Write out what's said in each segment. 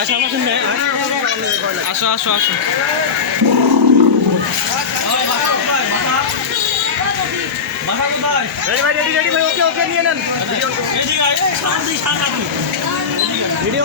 আসো আমার শুনবে আসো আসো আসো। Video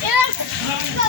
Yeah.